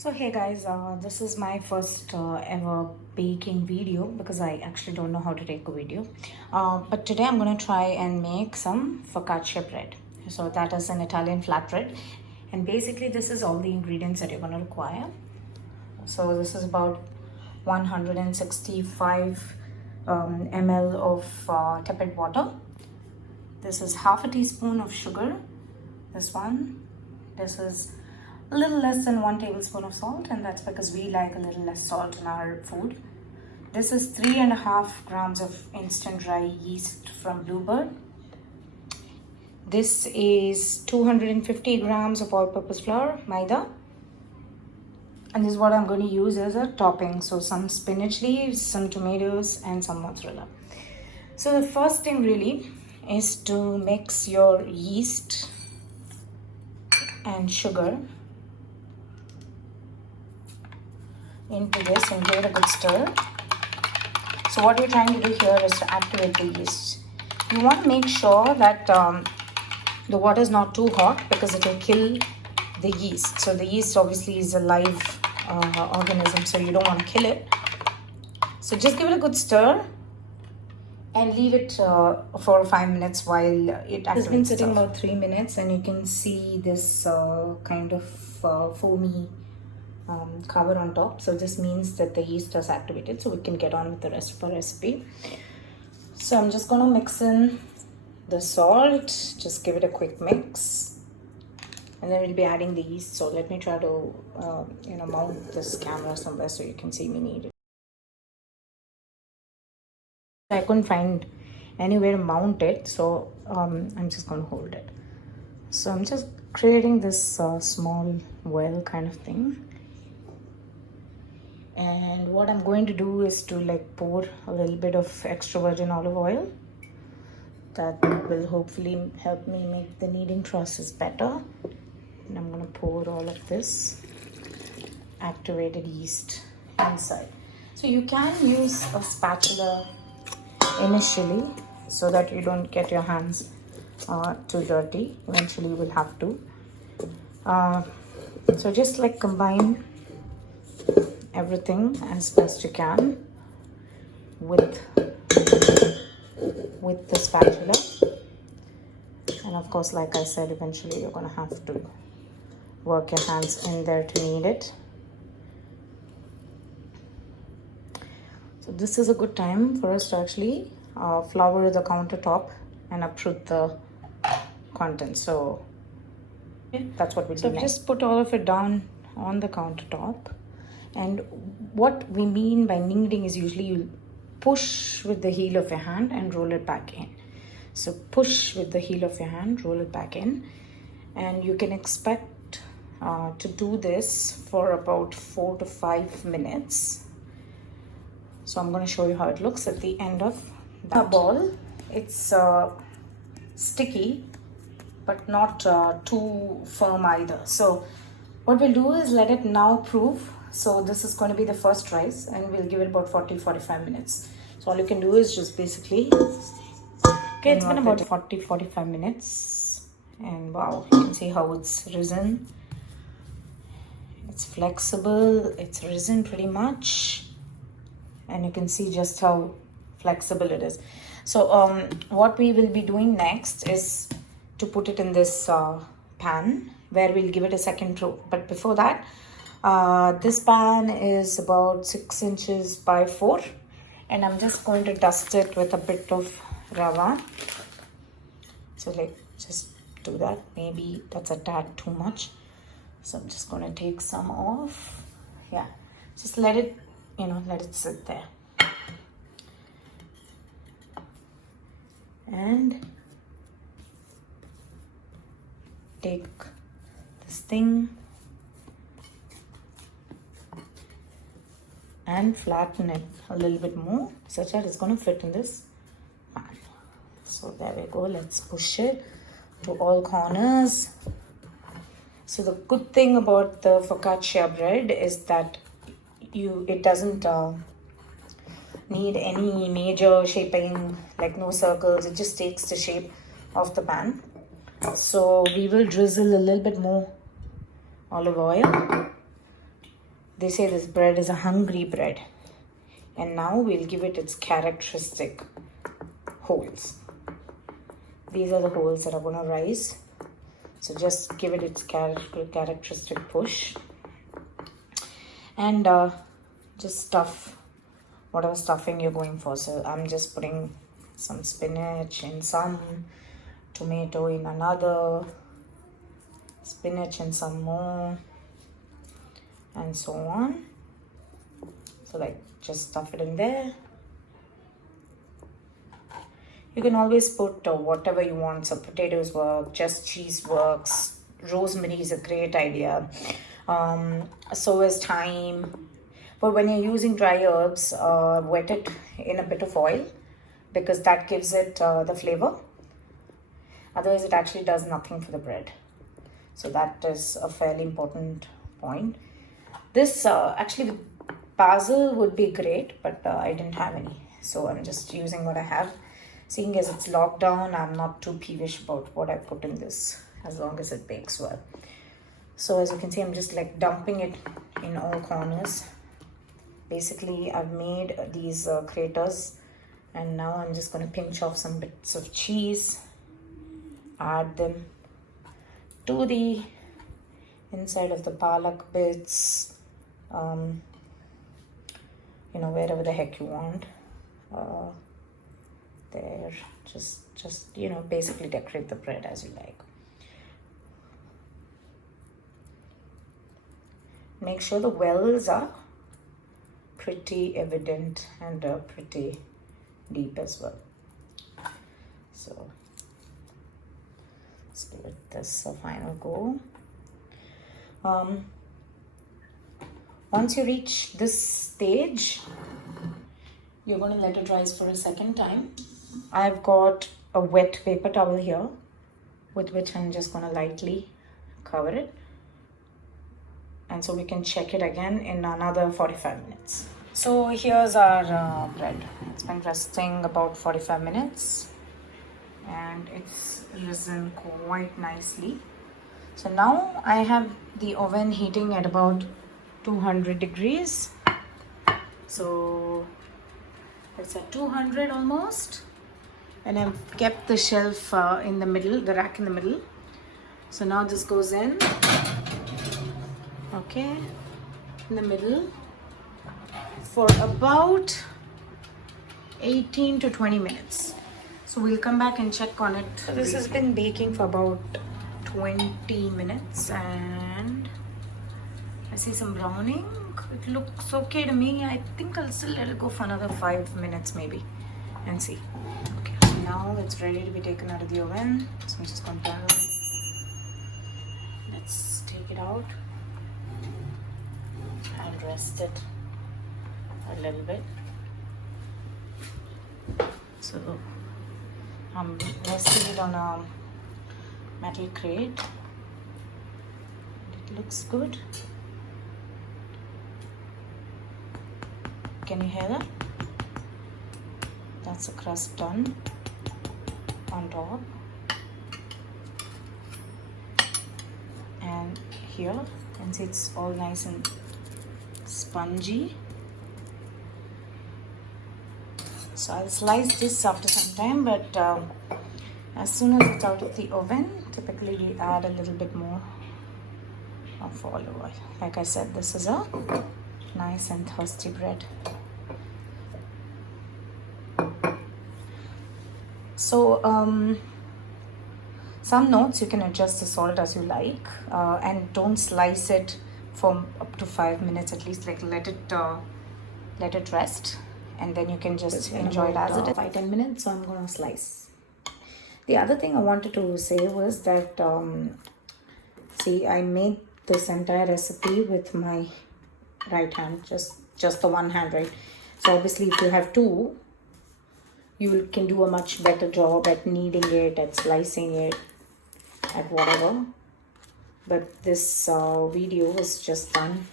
So hey guys, this is my first ever baking video because I actually don't know how to take a video. But today I'm going to try and make some focaccia bread. So that is an Italian flatbread. And basically this is all the ingredients that you're going to require. So this is about 165 ml of tepid water. This is half a teaspoon of sugar. This is a little less than 1 tablespoon of salt, and that's because we like a little less salt in our food. This is 3.5 grams of instant dry yeast from Bluebird. This is 250 grams of all-purpose flour, maida. And this is what I'm going to use as a topping. So some spinach leaves, some tomatoes, and some mozzarella. So the first thing really is to mix your yeast and sugar into this and give it a good stir. So what you're trying to do here is to activate the yeast. You want to make sure that the water is not too hot because it will kill the yeast. So the yeast obviously is a live organism, so you don't want to kill it. So just give it a good stir and leave it for 5 minutes while it activates. It's been sitting about 3 minutes and you can see this kind of foamy cover on top. So this means that the yeast has activated, so we can get on with the rest of the recipe. So I'm just going to mix in the salt, just give it a quick mix, and then we'll be adding the yeast. So let me try to mount this camera somewhere so you can see me need it. I couldn't find anywhere to mount it, so I'm just going to hold it. So I'm just creating this small well kind of thing. And what I'm going to do is to pour a little bit of extra virgin olive oil. That will hopefully help me make the kneading process better. And I'm going to pour all of this activated yeast inside. So you can use a spatula initially so that you don't get your hands too dirty. Eventually you will have to. So just combine everything as best you can with the spatula, and of course, like I said, eventually you're going to have to work your hands in there to knead it. So this is a good time for us to actually flour the countertop and uproot the contents. So that's what we do. So just put all of it down on the countertop. And what we mean by kneading is usually you push with the heel of your hand and roll it back in. So push with the heel of your hand, roll it back in. And you can expect to do this for about 4 to 5 minutes. So I'm going to show you how it looks at the end of the ball. It's sticky, but not too firm either. So what we'll do is let it now prove. So this is going to be the first rise, and we'll give it about 40-45 minutes. So all you can do is just basically, okay, it's been about 40-45 minutes, and wow, you can see how it's risen. It's flexible, it's risen pretty much, and you can see just how flexible it is. So what we will be doing next is to put it in this pan where we'll give it a second row. But before that, this pan is about 6 inches by 4, and I'm just going to dust it with a bit of rava. So just do that. Maybe that's a tad too much, so I'm just going to take some off. Yeah, just let it sit there. And take this thing and flatten it a little bit more such that it's going to fit in this pan. So there we go. Let's push it to all corners. So the good thing about the focaccia bread is that it doesn't need any major shaping, like no circles. It just takes the shape of the pan. So we will drizzle a little bit more olive oil They say this bread is a hungry bread. And now we'll give it its characteristic holes. These are the holes that are going to rise. So just give it its characteristic push. And just stuff whatever stuffing you're going for. So I'm just putting some spinach in some, tomato in another, spinach in some more, and so on. So like just stuff it in there. You can always put whatever you want. So potatoes work, just cheese works, rosemary is a great idea. So is thyme. But when you're using dry herbs, wet it in a bit of oil because that gives it the flavor. Otherwise, it actually does nothing for the bread. So that is a fairly important point. This actually with basil would be great, but I didn't have any. So I'm just using what I have. Seeing as it's locked down, I'm not too peevish about what I put in this, as long as it bakes well. So as you can see, I'm just like dumping it in all corners. Basically, I've made these craters, and now I'm just going to pinch off some bits of cheese, add them to the inside of the palak bits, wherever the heck you want. There, just basically decorate the bread as you like. Make sure the wells are pretty evident and pretty deep as well. So let's give this a final go. Once you reach this stage, you're going to let it rise for a second time. I've got a wet paper towel here with which I'm just going to lightly cover it. And so we can check it again in another 45 minutes. So here's our bread. It's been resting about 45 minutes and it's risen quite nicely. So now I have the oven heating at about 200 degrees. So it's at 200 almost. And I've kept the shelf in the middle, the rack in the middle. So now this goes in. Okay, in the middle for about 18 to 20 minutes. So we'll come back and check on it. So this has been baking for about 20 minutes and I see some browning. It looks okay to me. I think I'll still let it go for another 5 minutes maybe and see. Okay, so now it's ready to be taken out of the oven. So I'm just going to let's take it out and rest it a little bit. So I'm resting it on a metal crate. It looks good. Can you hear that? That's the crust done on top. And here you can see it's all nice and spongy. So I'll slice this after some time, but as soon as it's out of the oven, typically we add a little bit more of olive oil. Like I said, this is a nice and thirsty bread. So some notes, you can adjust the salt as you like, and don't slice it for up to 5 minutes at least. Like let it rest, and then you can just enjoy it as it is. 5-10 minutes. So I'm gonna slice. The other thing I wanted to say was that see, I made this entire recipe with my right hand, just the one hand, right? So obviously if you have two, you can do a much better job at kneading it, at slicing it, at whatever. But this video was just done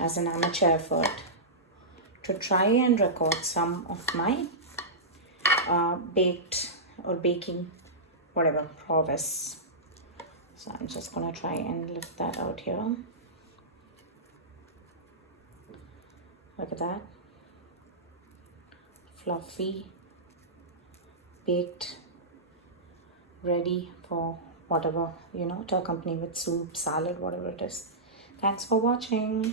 as an amateur effort to try and record some of my baked or baking, whatever, prowess. So I'm just gonna try and lift that out here. Look at that. Fluffy, baked, ready for whatever, to accompany with soup, salad, whatever it is. Thanks for watching.